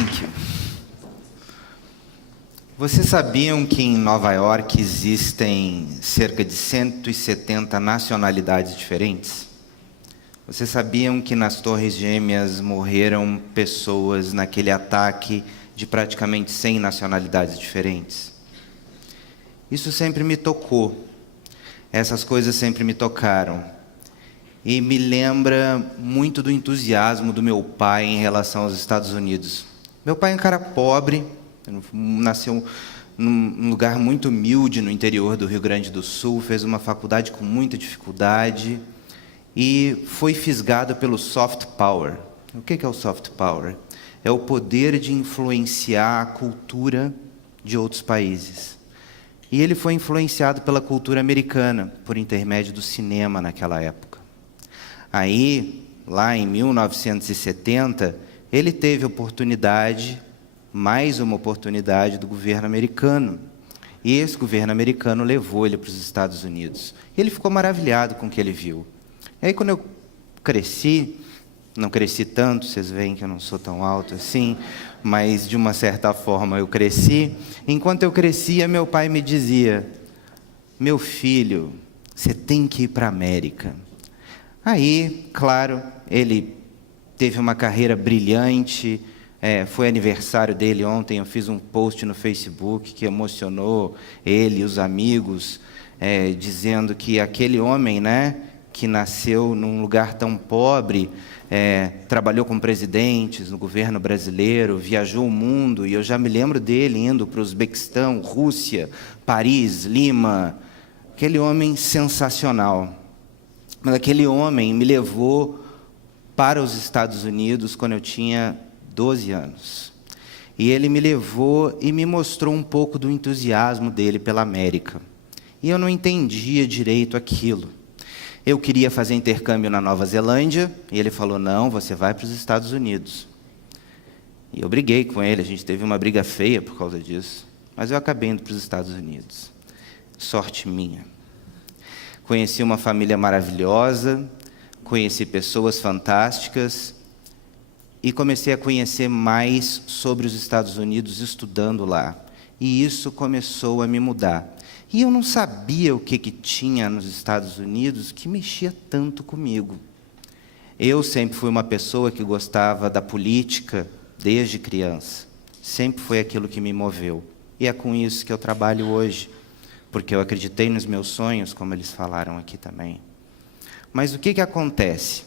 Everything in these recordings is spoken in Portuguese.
Thank you. Vocês sabiam que em Nova York existem cerca de 170 nacionalidades diferentes? Vocês sabiam que nas Torres Gêmeas morreram pessoas naquele ataque de praticamente 100 nacionalidades diferentes? Isso sempre me tocou. Essas coisas sempre me tocaram. E me lembra muito do entusiasmo do meu pai em relação aos Estados Unidos. Meu pai é um cara pobre, nasceu num lugar muito humilde no interior do Rio Grande do Sul, fez uma faculdade com muita dificuldade e foi fisgado pelo soft power. O que é o soft power? É o poder de influenciar a cultura de outros países. E ele foi influenciado pela cultura americana, por intermédio do cinema naquela época. Aí, lá em 1970, ele teve mais uma oportunidade do governo americano. E esse governo americano levou ele para os Estados Unidos. E ele ficou maravilhado com o que ele viu. E aí, quando eu cresci, não cresci tanto, vocês veem que eu não sou tão alto assim, mas de uma certa forma eu cresci. Enquanto eu crescia, meu pai me dizia: meu filho, você tem que ir para a América. Aí, claro, ele teve uma carreira brilhante. Foi aniversário dele ontem, eu fiz um post no Facebook que emocionou ele e os amigos, dizendo que aquele homem, né, que nasceu num lugar tão pobre, trabalhou com presidentes no governo brasileiro, viajou o mundo, e eu já me lembro dele indo para o Uzbequistão, Rússia, Paris, Lima. Aquele homem sensacional. Mas aquele homem me levou para os Estados Unidos quando eu tinha 12 anos. E ele me levou e me mostrou um pouco do entusiasmo dele pela América. E eu não entendia direito aquilo. Eu queria fazer intercâmbio na Nova Zelândia, e ele falou: não, você vai para os Estados Unidos. E eu briguei com ele, a gente teve uma briga feia por causa disso. Mas eu acabei indo para os Estados Unidos. Sorte minha. Conheci uma família maravilhosa, conheci pessoas fantásticas, e comecei a conhecer mais sobre os Estados Unidos estudando lá. E isso começou a me mudar. E eu não sabia o que tinha nos Estados Unidos que mexia tanto comigo. Eu sempre fui uma pessoa que gostava da política desde criança. Sempre foi aquilo que me moveu. E é com isso que eu trabalho hoje, porque eu acreditei nos meus sonhos, como eles falaram aqui também. Mas o que acontece?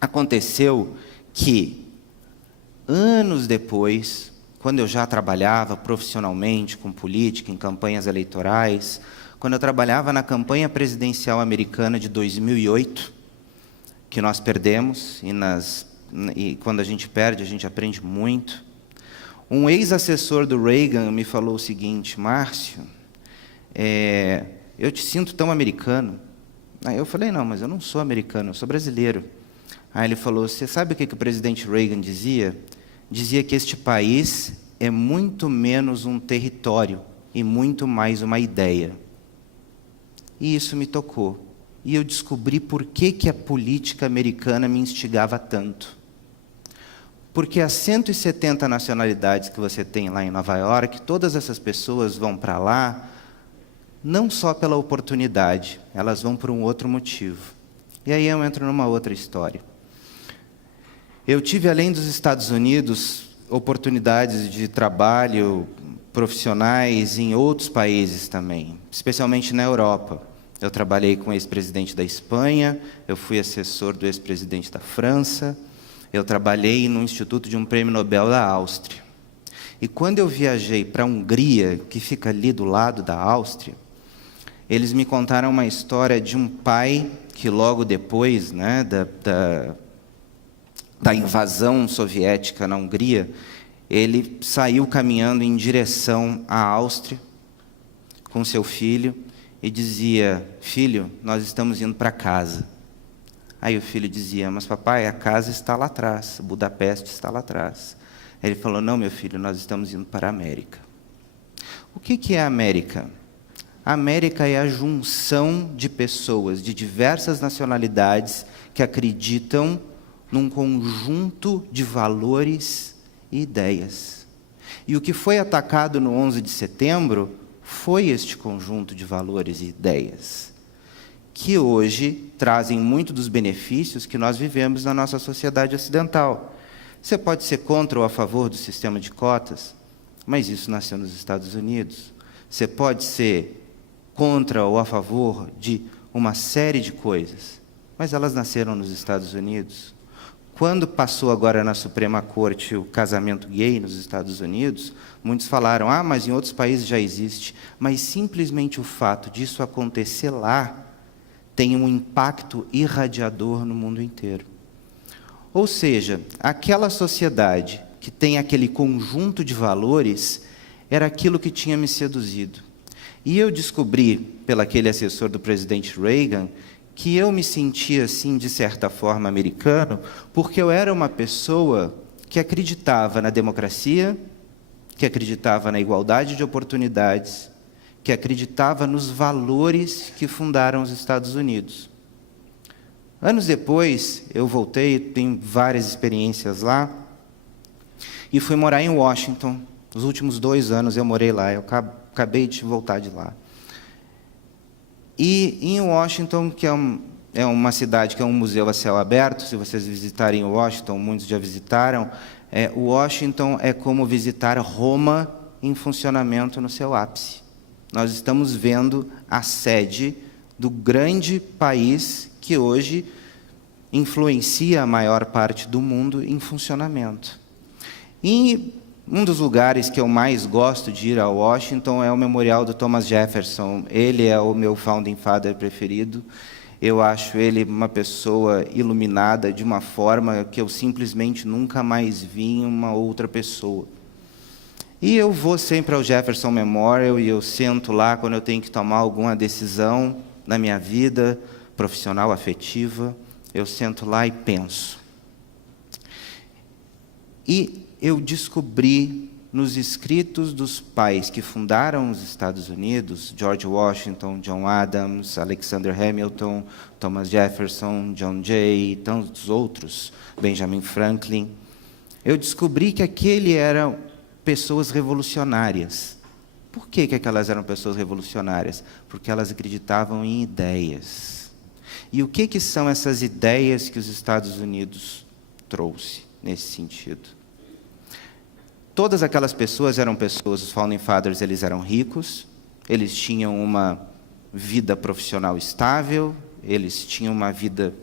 Aconteceu que, anos depois, quando eu já trabalhava profissionalmente com política, em campanhas eleitorais, quando eu trabalhava na campanha presidencial americana de 2008, que nós perdemos, e quando a gente perde, a gente aprende muito, um ex-assessor do Reagan me falou o seguinte: Márcio, eu te sinto tão americano. Aí eu falei: não, mas eu não sou americano, eu sou brasileiro. Aí ele falou: você sabe o que o presidente Reagan dizia? Dizia que este país é muito menos um território e muito mais uma ideia. E isso me tocou. E eu descobri por que a política americana me instigava tanto. Porque as 170 nacionalidades que você tem lá em Nova York, todas essas pessoas vão para lá não só pela oportunidade, elas vão por um outro motivo. E aí eu entro numa outra história. Eu tive, além dos Estados Unidos, oportunidades de trabalho profissionais em outros países também, especialmente na Europa. Eu trabalhei com o ex-presidente da Espanha, eu fui assessor do ex-presidente da França, eu trabalhei no Instituto de um Prêmio Nobel da Áustria. E quando eu viajei para a Hungria, que fica ali do lado da Áustria, eles me contaram uma história de um pai que logo depois, né, da invasão soviética na Hungria, ele saiu caminhando em direção à Áustria com seu filho e dizia: filho, nós estamos indo para casa. Aí o filho dizia: mas papai, a casa está lá atrás, Budapeste está lá atrás. Aí ele falou: não, meu filho, nós estamos indo para a América. O que é a América? A América é a junção de pessoas de diversas nacionalidades que acreditam num conjunto de valores e ideias. E o que foi atacado no 11 de setembro foi este conjunto de valores e ideias, que hoje trazem muito dos benefícios que nós vivemos na nossa sociedade ocidental. Você pode ser contra ou a favor do sistema de cotas, mas isso nasceu nos Estados Unidos. Você pode ser contra ou a favor de uma série de coisas, mas elas nasceram nos Estados Unidos. Quando passou agora na Suprema Corte o casamento gay nos Estados Unidos, muitos falaram, mas em outros países já existe. Mas simplesmente o fato disso acontecer lá tem um impacto irradiador no mundo inteiro. Ou seja, aquela sociedade que tem aquele conjunto de valores era aquilo que tinha me seduzido. E eu descobri, pelo aquele assessor do presidente Reagan, que eu me sentia, assim, de certa forma, americano, porque eu era uma pessoa que acreditava na democracia, que acreditava na igualdade de oportunidades, que acreditava nos valores que fundaram os Estados Unidos. Anos depois, eu voltei, tenho várias experiências lá, e fui morar em Washington. Nos últimos 2 anos eu morei lá, eu acabei de voltar de lá. E em Washington, que é uma cidade que é um museu a céu aberto, se vocês visitarem Washington, muitos já visitaram, Washington é como visitar Roma em funcionamento no seu ápice. Nós estamos vendo a sede do grande país que hoje influencia a maior parte do mundo em funcionamento. E um dos lugares que eu mais gosto de ir a Washington é o Memorial do Thomas Jefferson. Ele é o meu founding father preferido. Eu acho ele uma pessoa iluminada de uma forma que eu simplesmente nunca mais vi em uma outra pessoa. E eu vou sempre ao Jefferson Memorial e eu sento lá quando eu tenho que tomar alguma decisão na minha vida profissional, afetiva. Eu sento lá e penso. E eu descobri nos escritos dos pais que fundaram os Estados Unidos, George Washington, John Adams, Alexander Hamilton, Thomas Jefferson, John Jay e tantos outros, Benjamin Franklin, eu descobri que aquele eram pessoas revolucionárias. Por que aquelas eram pessoas revolucionárias? Porque elas acreditavam em ideias. E o que são essas ideias que os Estados Unidos trouxe nesse sentido? Todas aquelas pessoas eram pessoas, os Founding Fathers, eles eram ricos, eles tinham uma vida profissional estável, eles tinham uma vida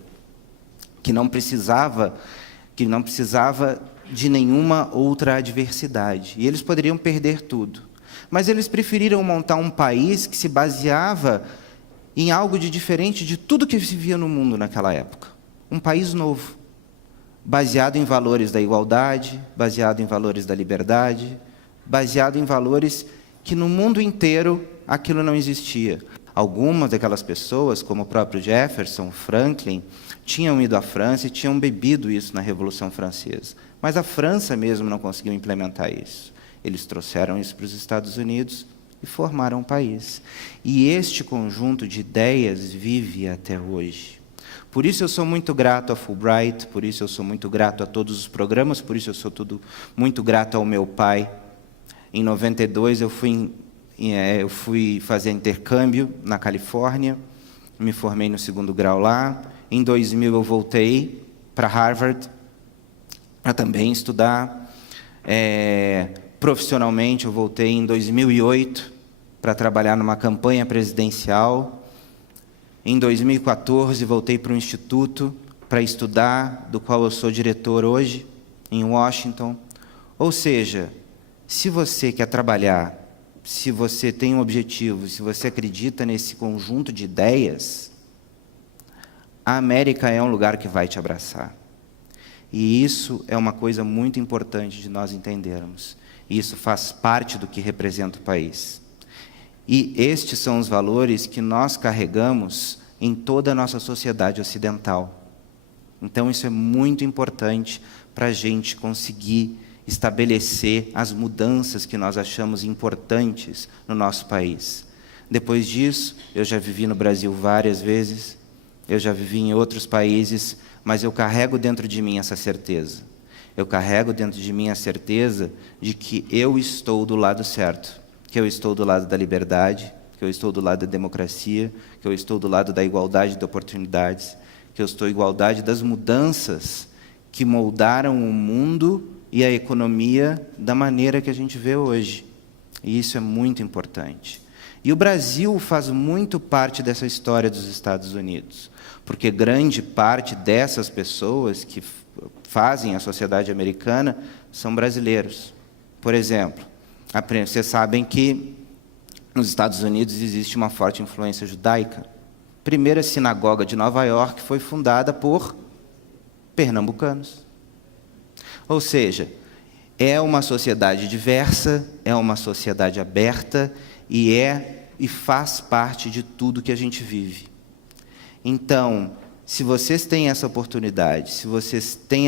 que não precisava de nenhuma outra adversidade. E eles poderiam perder tudo. Mas eles preferiram montar um país que se baseava em algo de diferente de tudo que se via no mundo naquela época. Um país novo, baseado em valores da igualdade, baseado em valores da liberdade, baseado em valores que no mundo inteiro aquilo não existia. Algumas daquelas pessoas, como o próprio Jefferson, Franklin, tinham ido à França e tinham bebido isso na Revolução Francesa. Mas a França mesmo não conseguiu implementar isso. Eles trouxeram isso para os Estados Unidos e formaram um país. E este conjunto de ideias vive até hoje. Por isso eu sou muito grato a Fulbright, por isso eu sou muito grato a todos os programas, por isso eu sou muito grato ao meu pai. Em 92 eu fui fazer intercâmbio na Califórnia, me formei no 2º grau lá. Em 2000 eu voltei para Harvard para também estudar. Profissionalmente eu voltei em 2008 para trabalhar numa campanha presidencial. Em 2014, voltei para o Instituto para estudar, do qual eu sou diretor hoje, em Washington. Ou seja, se você quer trabalhar, se você tem um objetivo, se você acredita nesse conjunto de ideias, a América é um lugar que vai te abraçar. E isso é uma coisa muito importante de nós entendermos. Isso faz parte do que representa o país. E estes são os valores que nós carregamos em toda a nossa sociedade ocidental. Então, isso é muito importante para a gente conseguir estabelecer as mudanças que nós achamos importantes no nosso país. Depois disso, eu já vivi no Brasil várias vezes, eu já vivi em outros países, mas eu carrego dentro de mim essa certeza. Eu carrego dentro de mim a certeza de que eu estou do lado certo, que eu estou do lado da liberdade, que eu estou do lado da democracia, que eu estou do lado da igualdade de oportunidades, que eu estou igualdade das mudanças que moldaram o mundo e a economia da maneira que a gente vê hoje. E isso é muito importante. E o Brasil faz muito parte dessa história dos Estados Unidos, porque grande parte dessas pessoas que fazem a sociedade americana são brasileiros. Por exemplo, vocês sabem que nos Estados Unidos existe uma forte influência judaica. A primeira sinagoga de Nova York foi fundada por pernambucanos. Ou seja, é uma sociedade diversa, é uma sociedade aberta e faz parte de tudo que a gente vive. Então, se vocês têm essa oportunidade, se vocês têm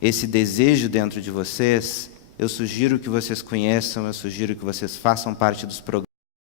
esse desejo dentro de vocês, eu sugiro que vocês conheçam, eu sugiro que vocês façam parte dos programas